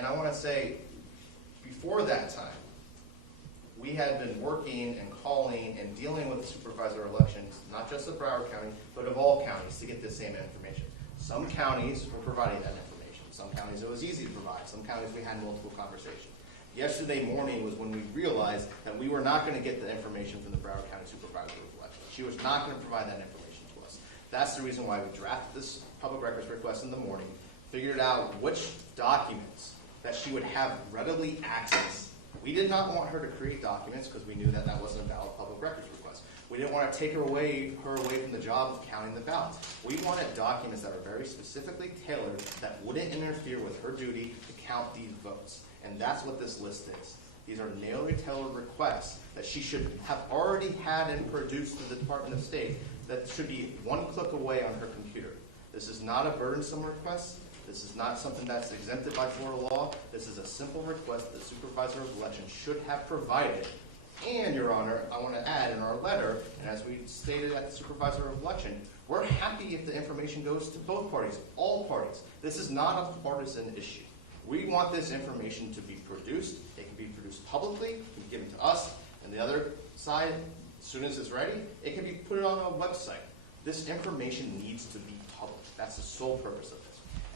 And I want to say, before that time, we had been working and calling and dealing with the supervisor elections, not just of Broward County, but of all counties to get the same information. Some counties were providing that information. Some counties it was easy to provide. Some counties we had multiple conversations. Yesterday morning was when we realized that we were not going to get the information from the Broward County Supervisor election. She was not going to provide that information to us. That's the reason why we drafted this public records request in the morning, figured out which documents that she would have readily access. We did not want her to create documents because we knew that that wasn't a valid public records request. We didn't want to take her away from the job of counting the ballots. We wanted documents that are very specifically tailored that wouldn't interfere with her duty to count these votes. And that's what this list is. These are narrowly tailored requests that she should have already had and produced to the Department of State that should be one click away on her computer. This is not a burdensome request. This is not something that's exempted by Florida law. This is a simple request that the Supervisor of Election should have provided. And, Your Honor, I want to add in our letter, and as we stated at the Supervisor of Election, we're happy if the information goes to both parties, all parties. This is not a partisan issue. We want this information to be produced. It can be produced publicly, it can be given to us, and the other side, as soon as it's ready, it can be put on a website. This information needs to be published. That's the sole purpose of this.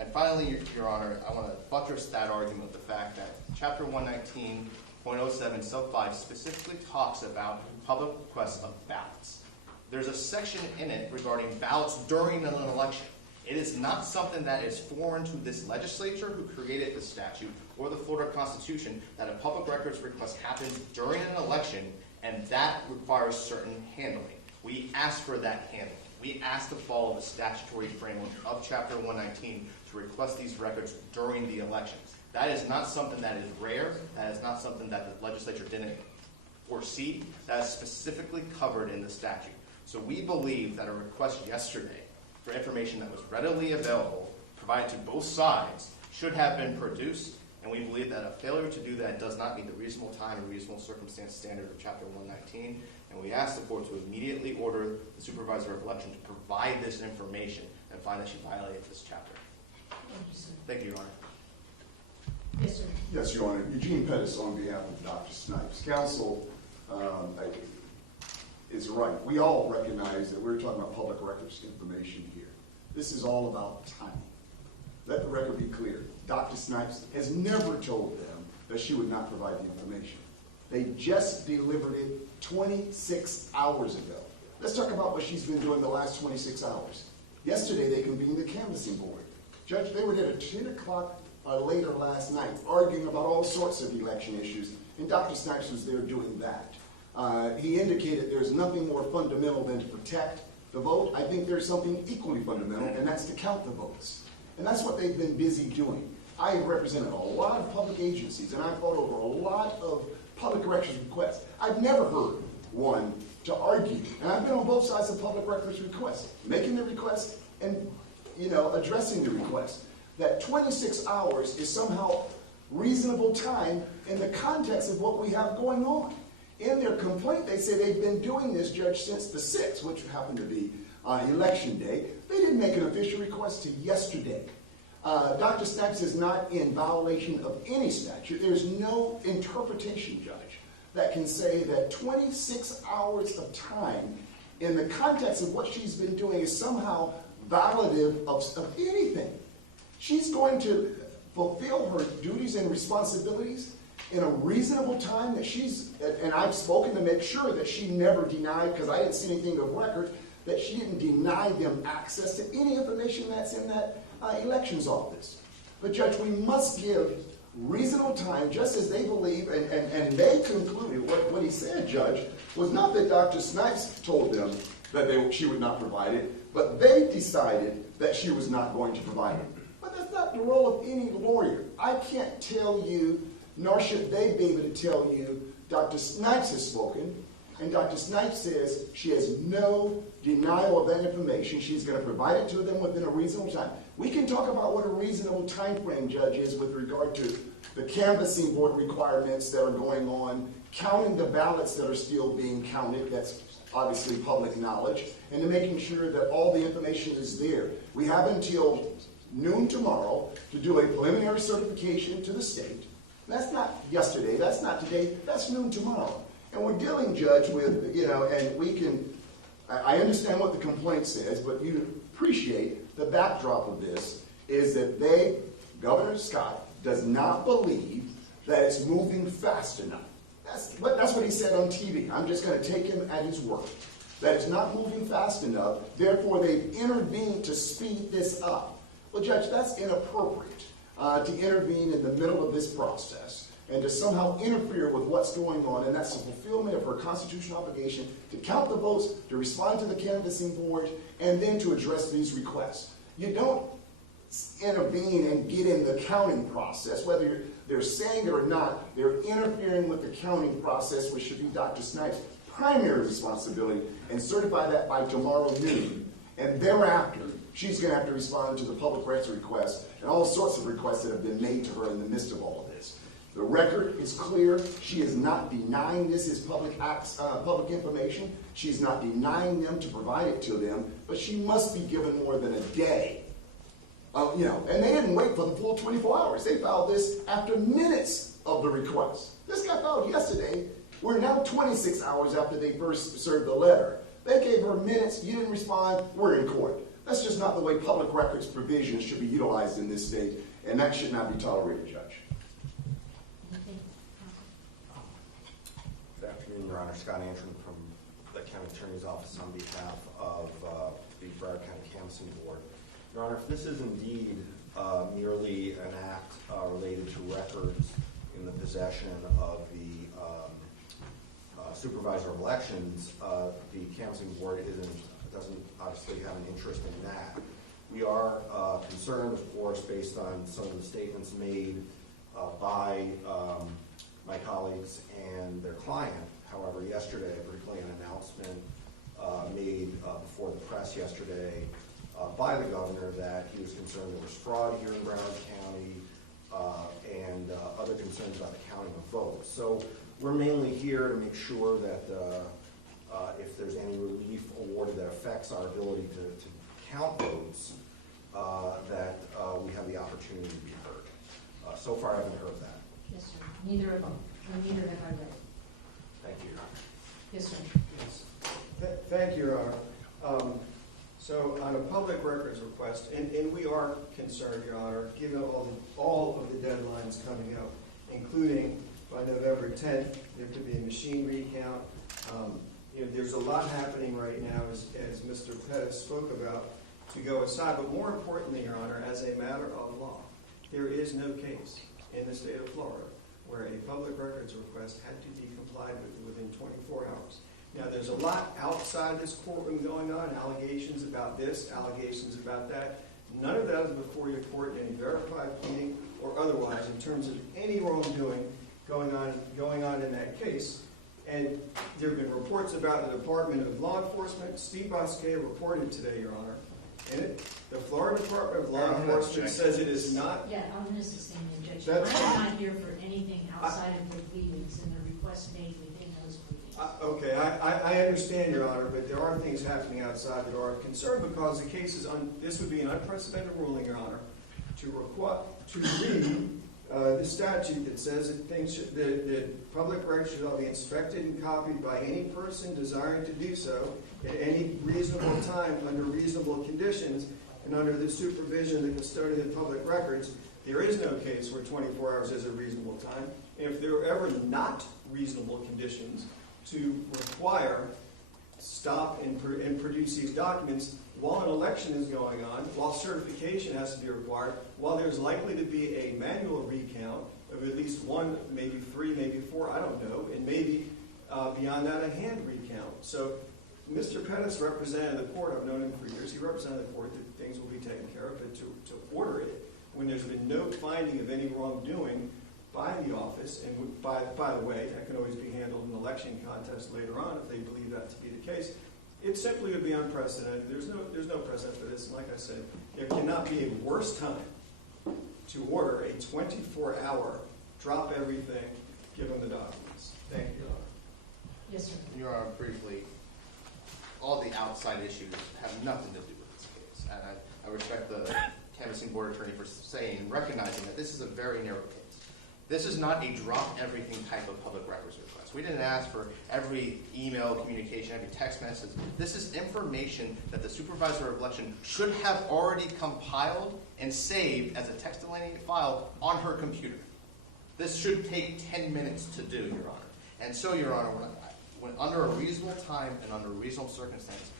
And finally, Your Honor, I want to buttress that argument with the fact that Chapter 119.07 sub 5 specifically talks about public requests of ballots. There's a section in it regarding ballots during an election. It is not something that is foreign to this legislature who created the statute or the Florida Constitution that a public records request happens during an election, and that requires certain handling. We ask for that handling. We ask to follow the statutory framework of Chapter 119 to request these records during the elections. That is not something that is rare. That is not something that the legislature didn't foresee. That is specifically covered in the statute. So we believe that a request yesterday for information that was readily available, provided to both sides, should have been produced, and we believe that a failure to do that does not meet the reasonable time and reasonable circumstance standard of Chapter 119, and we ask the court to immediately order the Supervisor of Election to provide this information and find that she violated this chapter. Thank you, Your Honor. Yes, sir. Yes, Your Honor. Eugene Pettis on behalf of Dr. Snipes. Counsel is right. We all recognize that we're talking about public records information here. This is all about timing. Let the record be clear. Dr. Snipes has never told them that she would not provide the information. They just delivered it 26 hours ago. Let's talk about what she's been doing the last 26 hours. Yesterday, they convened the canvassing board. Judge, they were there at 10 o'clock later last night, arguing about all sorts of election issues, and Dr. Snipes was there doing that. He indicated there's nothing more fundamental than to protect the vote. I think there's something equally fundamental, and that's to count the votes. And that's what they've been busy doing. I have represented a lot of public agencies, and I've fought over a lot of public records requests. I've never heard one to argue, and I've been on both sides of public records requests, making the request and addressing the request, that 26 hours is somehow reasonable time in the context of what we have going on. In their complaint, they say they've been doing this, Judge, since the 6th, which happened to be Election Day. They didn't make an official request to yesterday. Dr. Snipes is not in violation of any statute. There's no interpretation, Judge, that can say that 26 hours of time in the context of what she's been doing is somehow validative of anything. She's going to fulfill her duties and responsibilities in a reasonable time that and I've spoken to make sure that she never denied, because I didn't see anything of record, that she didn't deny them access to any information that's in that elections office. But Judge, we must give reasonable time, just as they believe, and they concluded, what he said, Judge, was not that Dr. Snipes told them that she would not provide it, but they decided that she was not going to provide it. But that's not the role of any lawyer. I can't tell you, nor should they be able to tell you, Dr. Snipes has spoken, and Dr. Snipes says she has no denial of that information. She's going to provide it to them within a reasonable time. We can talk about what a reasonable time frame, Judge, is with regard to the canvassing board requirements that are going on, counting the ballots that are still being counted, that's obviously public knowledge, and to making sure that all the information is there. We have until noon tomorrow, to do a preliminary certification to the state. That's not yesterday, that's not today, that's noon tomorrow. And we're dealing, Judge, with, and we can, I understand what the complaint says, but you appreciate the backdrop of this is that Governor Scott does not believe that it's moving fast enough. That's what he said on TV. I'm just going to take him at his word. That it's not moving fast enough, therefore they've intervened to speed this up. Well, Judge, that's inappropriate to intervene in the middle of this process and to somehow interfere with what's going on, and that's the fulfillment of her constitutional obligation to count the votes, to respond to the canvassing board, and then to address these requests. You don't intervene and get in the counting process, whether they're saying it or not. They're interfering with the counting process, which should be Dr. Snipes' primary responsibility, and certify that by tomorrow noon. And thereafter, she's going to have to respond to the public records request and all sorts of requests that have been made to her in the midst of all of this. The record is clear. She is not denying this is public information. She's not denying them to provide it to them, but she must be given more than a day. And they didn't wait for the full 24 hours. They filed this after minutes of the request. This got filed yesterday. We're now 26 hours after they first served the letter. They gave her minutes. You didn't respond. We're in court. That's just not the way public records provisions should be utilized in this state, and that should not be tolerated, Judge. Good afternoon, Your Honor. Scott Antrim from the County Attorney's Office on behalf of the Broward County Canvassing Board. Your Honor, if this is indeed merely an act related to records in the possession of the Supervisor of Elections, the Canvassing Board doesn't obviously have an interest in that. We are concerned, of course, based on some of the statements made by my colleagues and their client. However, yesterday, particularly an announcement made before the press yesterday by the governor that he was concerned there was fraud here in Broward County and other concerns about the counting of votes. So we're mainly here to make sure that if there's any relief awarded that affects our ability to count votes, that we have the opportunity to be heard. So far, I haven't heard that. Yes, sir. Neither have I read. Thank you, Your Honor. Yes, sir. Yes. Thank you, Your Honor. So on a public records request, and we are concerned, Your Honor, given all of the deadlines coming up, including by November 10th, there could be a machine recount. There's a lot happening right now, as Mr. Pettis spoke about, to go aside. But more importantly, Your Honor, as a matter of law, there is no case in the state of Florida where a public records request had to be complied with within 24 hours. Now, there's a lot outside this courtroom going on, allegations about this, allegations about that. None of that is before your court in any verified pleading or otherwise in terms of any wrongdoing going on in that case. And there have been reports about the Department of Law Enforcement. Steve Bosquet reported today, Your Honor, and the Florida Department of Law Enforcement says it is not. Yeah, I'm just sustaining the objection. I'm not here for anything outside of the pleadings and the requests made within those pleadings. Okay, I understand, Your Honor, but there are things happening outside that are of concern because the case is this would be an unprecedented ruling, Your Honor, to read the statute that says that public records shall be inspected and copied by any person desiring to do so at any reasonable time under reasonable conditions and under the supervision of the custodian of public records. There is no case where 24 hours is a reasonable time. And if there are ever not reasonable conditions to require stop and produce these documents while an election is going on, while certification has to be required, while there's likely to be a manual recount of at least one, maybe three, maybe four, I don't know, and maybe beyond that a hand recount. So Mr. Pettis represented the court. I've known him for years. He represented the court that things will be taken care of, but to order it when there's been no finding of any wrongdoing by the office, and by the way, that can always be handled in an election contest later on if they believe that to be the case. It simply would be unprecedented. There's no precedent for this. And like I said, there cannot be a worse time to order a 24-hour drop everything, give them the documents. Thank you, Your Honor. Yes, sir. Your Honor, briefly, all the outside issues have nothing to do with this case. And I respect the canvassing board attorney for saying and recognizing that this is a very narrow case. This is not a drop everything type of public records request. We didn't ask for every email communication, every text message. This is information that the supervisor of election should have already compiled and saved as a text delineated file on her computer. This should take 10 minutes to do, Your Honor. And so, Your Honor, when under a reasonable time and under a reasonable circumstance,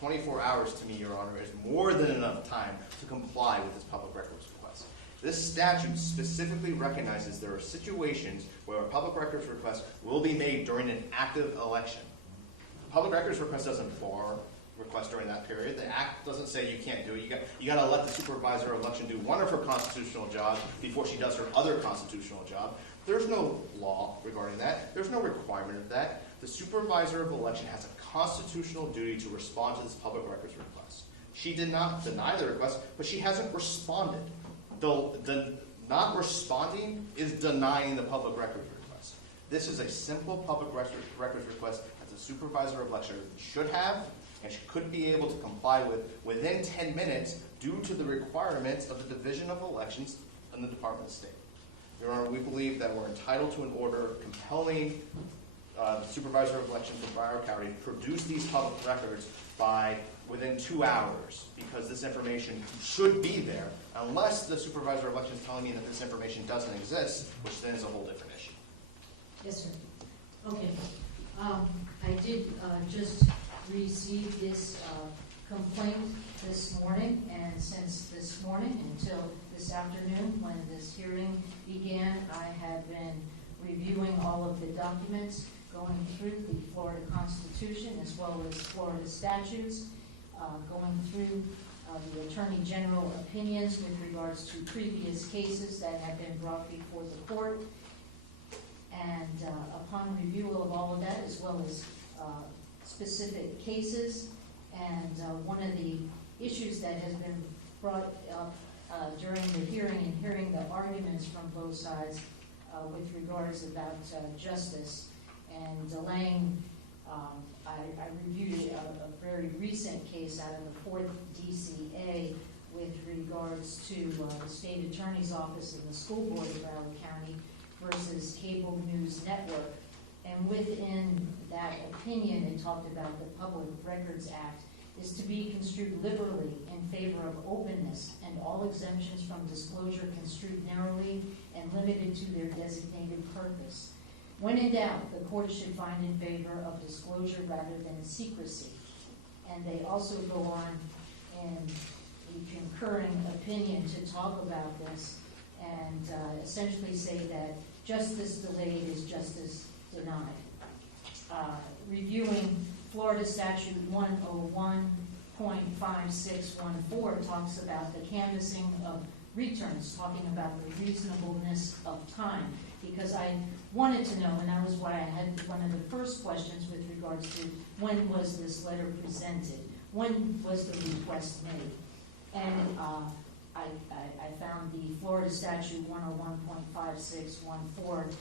24 hours to me, Your Honor, is more than enough time to comply with this public records request. This statute specifically recognizes there are situations where a public records request will be made during an active election. The public records request doesn't bar request during that period. The act doesn't say you can't do it. You got to let the supervisor of election do one of her constitutional jobs before she does her other constitutional job. There's no law regarding that. There's no requirement of that. The supervisor of election has a constitutional duty to respond to this public records request. She did not deny the request, but she hasn't responded. The not responding is denying the public records request. This is a simple public records request that the supervisor of election should have and she could be able to comply with within 10 minutes due to the requirements of the Division of Elections and the Department of State. Your Honor, we believe that we're entitled to an order compelling the supervisor of election for Broward County to produce these public records by within 2 hours, because this information should be there, unless the supervisor of election is telling me that this information doesn't exist, which then is a whole different issue. Yes, sir. Okay. I did just receive this complaint this morning, and since this morning until this afternoon when this hearing began, I have been reviewing all of the documents, going through the Florida Constitution as well as Florida statutes, going through the Attorney General opinions with regards to previous cases that have been brought before the court. And upon review of all of that, as well as specific cases, and one of the issues that has been brought up during the hearing and hearing the arguments from both sides with regards about justice and delaying, I reviewed a very recent case out of the 4th DCA with regards to the State Attorney's Office and the School Board of Broward County versus Cable News Network. And within that opinion, it talked about the Public Records Act is to be construed liberally in favor of openness, and all exemptions from disclosure construed narrowly and limited to their designated purpose. When in doubt, the court should find in favor of disclosure rather than secrecy. And they also go on in the concurring opinion to talk about this and essentially say that justice delayed is justice denied. Reviewing Florida Statute 101.5614 talks about the canvassing of returns, talking about the reasonableness of time, because I wanted to know, and that was why I had one of the first questions with regards to when was this letter presented, when was the request made, and I found the Florida Statute 101.5614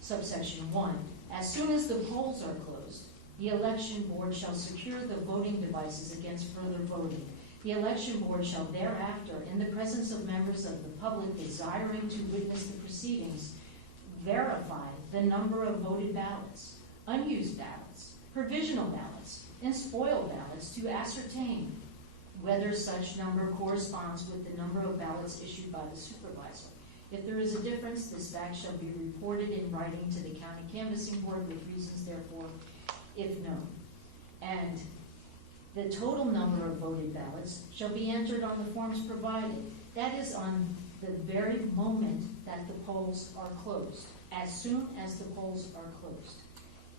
subsection 1. As soon as the polls are closed, the election board shall secure the voting devices against further voting. The election board shall thereafter, in the presence of members of the public desiring to witness the proceedings, verify the number of voted ballots, unused ballots, provisional ballots, and spoiled ballots to ascertain whether such number corresponds with the number of ballots issued by the supervisor. If there is a difference, this fact shall be reported in writing to the county canvassing board with reasons therefore, if known. And the total number of voted ballots shall be entered on the forms provided. That is on the very moment that the polls are closed, as soon as the polls are closed.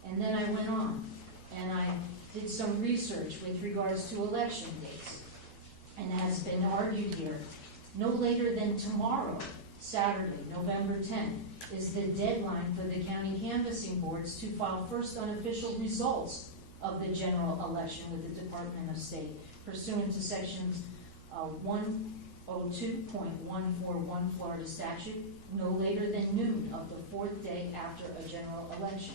And then I went on and I did some research with regards to election dates. And as been argued here, no later than tomorrow, Saturday, November 10th, is the deadline for the county canvassing boards to file first unofficial results of the general election with the Department of State, pursuant to sections 102.141 Florida statute, no later than noon of the 4th day after a general election.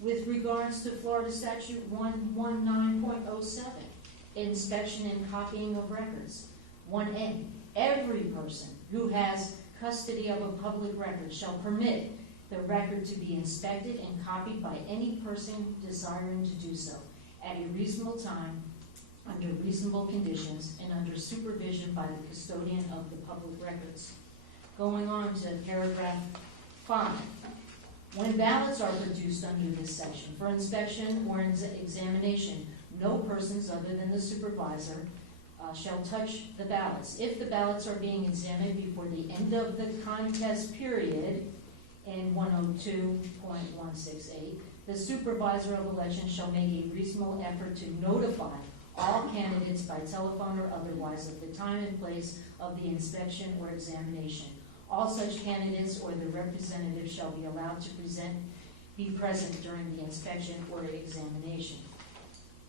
With regards to Florida statute 119.07, inspection and copying of records, 1A, every person who has custody of a public record shall permit the record to be inspected and copied by any person desiring to do so at a reasonable time, under reasonable conditions, and under supervision by the custodian of the public records. Going on to paragraph 5. When ballots are produced under this section for inspection or examination, no persons other than the supervisor shall touch the ballots. If the ballots are being examined before the end of the contest period, in 102.168, the supervisor of elections shall make a reasonable effort to notify all candidates by telephone or otherwise of the time and place of the inspection or examination. All such candidates or their representatives shall be allowed to be present during the inspection or examination.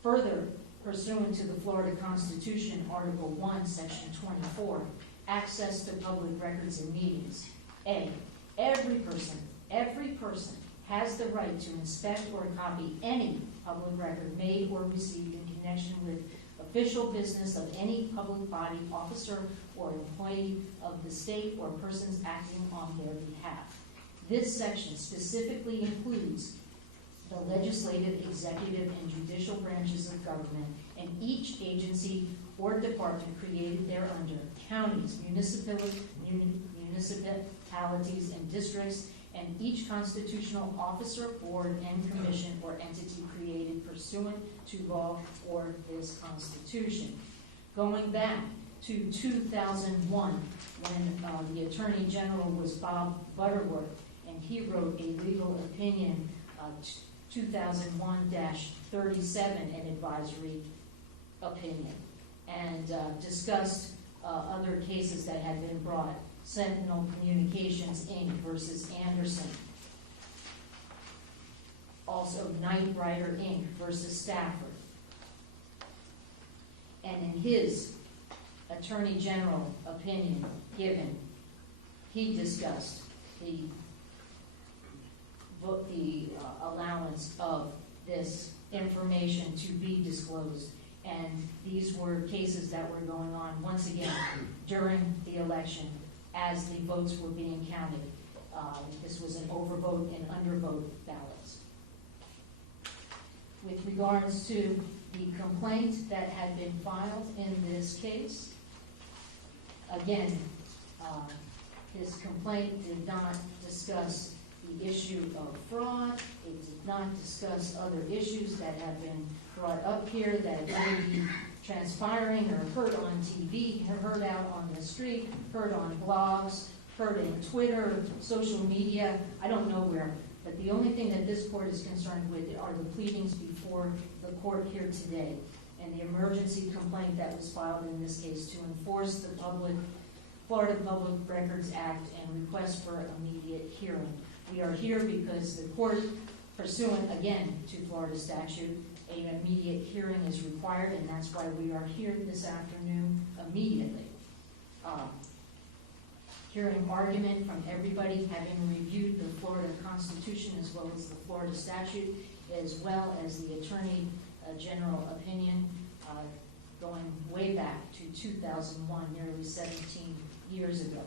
Further, pursuant to the Florida Constitution, Article 1, Section 24, access to public records and meetings. A, every person has the right to inspect or copy any public record made or received in connection with official business of any public body, officer, or employee of the state or persons acting on their behalf. This section specifically includes the legislative, executive, and judicial branches of government and each agency or department created thereunder, counties, municipalities, and districts, and each constitutional officer, board, and commission or entity created pursuant to law or this Constitution. Going back to 2001, when the Attorney General was Bob Butterworth, and he wrote a legal opinion, 2001-37, an advisory opinion, and discussed other cases that had been brought. Sentinel Communications, Inc. versus Anderson. Also, Knight Rider, Inc. versus Stafford. And in his Attorney General opinion given, he discussed the allowance of this information to be disclosed. And these were cases that were going on, once again, during the election as the votes were being counted. This was an overvote and undervote ballots. With regards to the complaint that had been filed in this case, again, his complaint did not discuss the issue of fraud. It did not discuss other issues that have been brought up here that may be transpiring or heard on TV, heard out on the street, heard on blogs, heard in Twitter, social media, I don't know where. But the only thing that this court is concerned with are the pleadings before the court here today and the emergency complaint that was filed in this case to enforce the Florida Public Records Act and request for immediate hearing. We are here because the court, pursuant again to Florida statute, an immediate hearing is required, and that's why we are here this afternoon immediately. Hearing argument from everybody, having reviewed the Florida Constitution as well as the Florida statute, as well as the Attorney General opinion, going way back to 2001, nearly 17 years ago.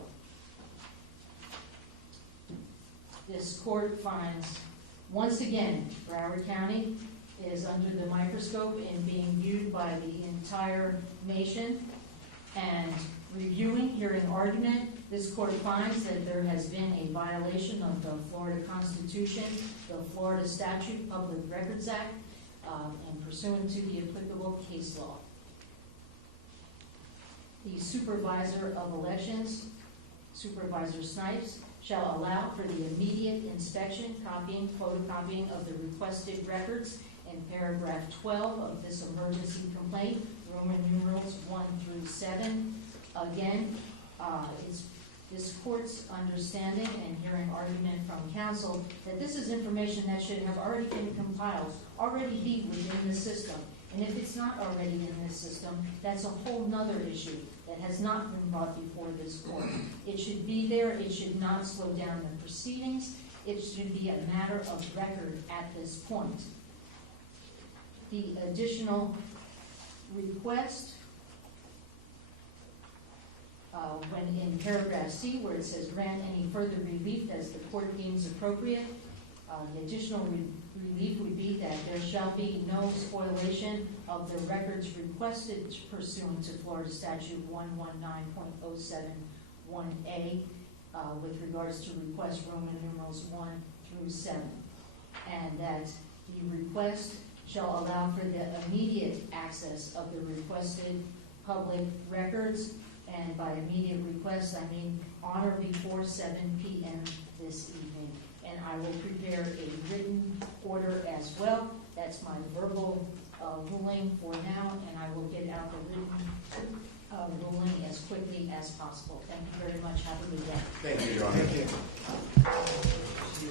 This court finds, once again, Broward County is under the microscope and being viewed by the entire nation. And reviewing, hearing argument, this court finds that there has been a violation of the Florida Constitution, the Florida Statute, Public Records Act, and pursuant to the applicable case law. The Supervisor of Elections, Supervisor Snipes, shall allow for the immediate inspection, copying, photocopying of the requested records in paragraph 12 of this emergency complaint, Roman numerals 1 through 7. Again, it's this court's understanding and hearing argument from counsel that this is information that should have already been compiled, already be within the system. And if it's not already in this system, that's a whole nother issue that has not been brought before this court. It should be there. It should not slow down the proceedings. It should be a matter of record at this point. The additional request when in paragraph C, where it says grant any further relief as the court deems appropriate, the additional relief would be that there shall be no spoliation of the records requested pursuant to Florida Statute 119.071A with regards to request Roman numerals 1 through 7, and that the request shall allow for the immediate access of the requested public records, and by immediate request, I mean on or before 7 p.m. this evening. And I will prepare a written order as well. That's my verbal ruling for now, and I will get out the written ruling as quickly as possible. Thank you very much. Have a good day. Thank you, Your Honor. Thank you.